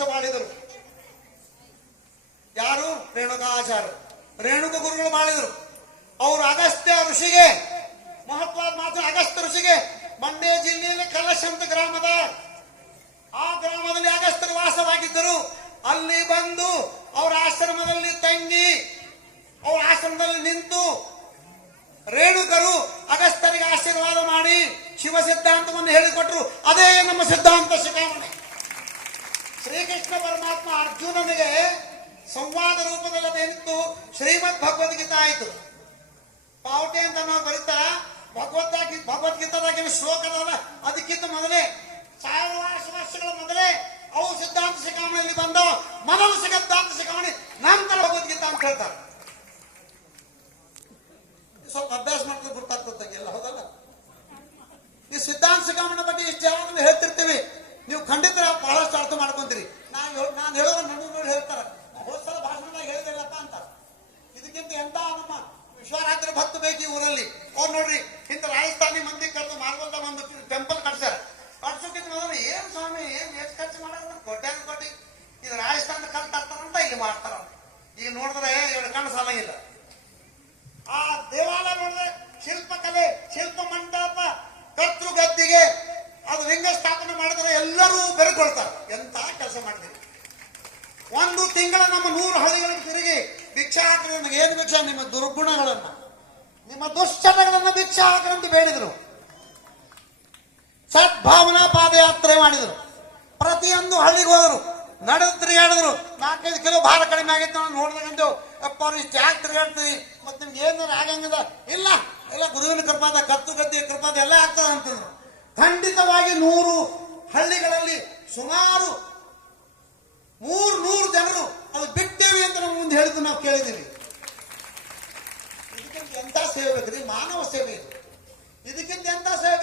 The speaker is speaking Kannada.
ಮಾಡಿದರು. ಯಾರು? ರೇಣುಕಾಚಾರ್ಯ ರೇಣುಕ ಗುರುಗಳು ಮಾಡಿದರು. ಅವರು ಅಗಸ್ತ್ಯ ಋಷಿಗೆ, ಮಹತ್ವಾದ ಮಾತು ಅಗಸ್ತ್ಯ ಋಷಿಗೆ, ಮಂಡ್ಯ ಜಿಲ್ಲೆಯಲ್ಲಿ ಕಲಶಂತ ಗ್ರಾಮದ, ಆ ಗ್ರಾಮದಲ್ಲಿ ಅಗಸ್ತ್ಯ ವಾಸವಾಗಿದ್ದರು. ಅಲ್ಲಿ ಬಂದು ಅವರ ಆಶ್ರಮದಲ್ಲಿ ತಂಗಿ, ಅವರ ಆಶ್ರಮದಲ್ಲಿ ನಿಂತು ರೇಣುಕರು ಅಗಸ್ತ್ಯರಿಗೆ ಆಶೀರ್ವಾದ ಮಾಡಿ ಶಿವ ಸಿದ್ಧಾಂತವನ್ನು ಹೇಳಿಕೊಟ್ರು. ಅದೇ ನಮ್ಮ ಸಿದ್ಧಾಂತ ಶಿಖಾಮಣಿ. ಶ್ರೀಕೃಷ್ಣ ಪರಮಾತ್ಮ ಅರ್ಜುನನಿಗೆ ಸಂವಾದ ರೂಪದಲ್ಲಿ ನಿಂತು ಶ್ರೀಮದ್ ಭಗವದ್ಗೀತಾ ಆಯಿತು. ಪಾವಟೆ ಅಂತ ನಾವು ಬರೀತಾ ಭಗವದ್ ಭಗವದ್ಗೀತಾದಾಗಿನ ಶ್ಲೋಕದಲ್ಲ, ಅದಕ್ಕಿಂತ ಮೊದಲೇ, ಸಾವಿರಾರು ವರ್ಷಗಳ ಮೊದಲೇ, ಅವು ಸಿದ್ಧಾಂತ ಶಿಖಾಮಣಿಯಲ್ಲಿ ಬಂದವ. ಮೊದಲು ಸಿದ್ಧಾಂತ ಶಿಖಾಮಣಿ ನಂತರ ಭಗವದ್ಗೀತಾ ಅಂತ ಹೇಳ್ತಾರೆ. ಸ್ವಲ್ಪ ಅಭ್ಯಾಸ ಮಾಡಿದ್ರೆ ಗೊತ್ತಾಗ್ತದಂಗೆಲ್ಲ ಹೌದಲ್ಲ? ಈ ಸಿದ್ಧಾಂತ ಶಿಖಾಮಣಿ ಬಗ್ಗೆ ಇಷ್ಟು ಯಾವಾಗ ಹೇಳ್ತಿರ್ತೀವಿ. ನೀವು ಖಂಡಿತ ಬಹಳಷ್ಟು ಈ ಊರಲ್ಲಿ. ಅವ್ರು ನೋಡ್ರಿ, ಇಂಥ ರಾಜಸ್ಥಾನಿ ಮಂದಿ ಕರೆದು ಮಾರ್ಗೋದ ಒಂದು ಟೆಂಪಲ್ ಕಟ್ಸ್ಯಾರ. ಕಟ್ಸೋಕ್ಕಿಂತ ಮೊದಲು ಏನ್ ಸ್ವಾಮಿ, ಏನ್ ಎಷ್ಟು ಖರ್ಚು ಮಾಡೋದು ಕೋಟ್ಯಾನ ಕೋಟಿ. ಇದು ರಾಜಸ್ಥಾನದ ಕಲ್ ತರ್ತಾರಂತ ಇಲ್ಲಿ ಮಾಡ್ತಾರ ಈಗ ನೋಡಿದ್ರೆ ಎರಡು ಕಣ್ಣು ಇಲ್ಲ. ಆ ದೇವಾಲಯ ನೋಡಿದ್ರೆ ಶಿಲ್ಪಕಲೆ ಶಿಲ್ಪ ಮಂಟಪ ಕರ್ತೃಗದ್ದಿಗೆ ಅದು ಲಿಂಗ ಸ್ಥಾಪನೆ ಮಾಡಿದ್ರೆ ಎಲ್ಲರೂ ಬೆರೆಕೊಳ್ತಾರೆ. ಎಂತ ಕೆಲಸ ಮಾಡಿದ್ರಿ? ಒಂದು ತಿಂಗಳ ನಮ್ಮ ನೂರು ಹಳ್ಳಿಗಳಿಗೆ ತಿರುಗಿ ಭಿಕ್ಷೆ ಹಾಕಿದ್ರೆ ನಮಗೆ ಏನು ಭಿಕ್ಷಾ? ನಿಮ್ಮ ದುರ್ಗುಣಗಳನ್ನ. ದುಶ್ಚಟಗಳನ್ನ ಭಿಕ್ಷಾಕರಂತೆ ಬೇಡಿದರು ಸದ್ಭಾವನಾ ಪಾದಯಾತ್ರೆ ಮಾಡಿದರು. ಪ್ರತಿಯೊಂದು ಹಳ್ಳಿಗೆ ಹೋದರು. ನಡೆದು ತಿರುಗಾಡಿದ್ರು ನಾಲ್ಕೈದು ಕಿಲೋ ಭಾರ ಕಡಿಮೆ ಆಗಿತ್ತು ನಾವು ಅಪ್ಪ ಅವ್ರು ಇಷ್ಟು ಯಾಕೆ ತಿರುಗಾಡ್ತೀವಿ ಮತ್ತೆ ನಿಮ್ಗೆ ಏನಾರು ಆಗಂಗದ ಇಲ್ಲ. ಎಲ್ಲ ಗುರುವಿನ ಕೃಪಾದ, ಕತ್ತು ಗದ್ದೆ ಕೃಪಾದ ಎಲ್ಲ ಆಗ್ತದೆ ಅಂತಂದ್ರು. ಖಂಡಿತವಾಗಿ ನೂರು ಹಳ್ಳಿಗಳಲ್ಲಿ ಸುಮಾರು ಮೂರು ನೂರು ಜನರು ಅದು ಬಿಟ್ಟೇವಿ ಅಂತ ನಮ್ಮ ಮುಂದೆ ಹೇಳಿದ್ದು ನಾವು ಕೇಳಿದ್ದೀವಿ. ಎಂತ ಸೇವೆ ಬೇಕ್ರಿ ಮಾನವ ಸೇವೆ ಇದು. ಇದಕ್ಕಿಂತ ಎಂತ ಸೇವೆ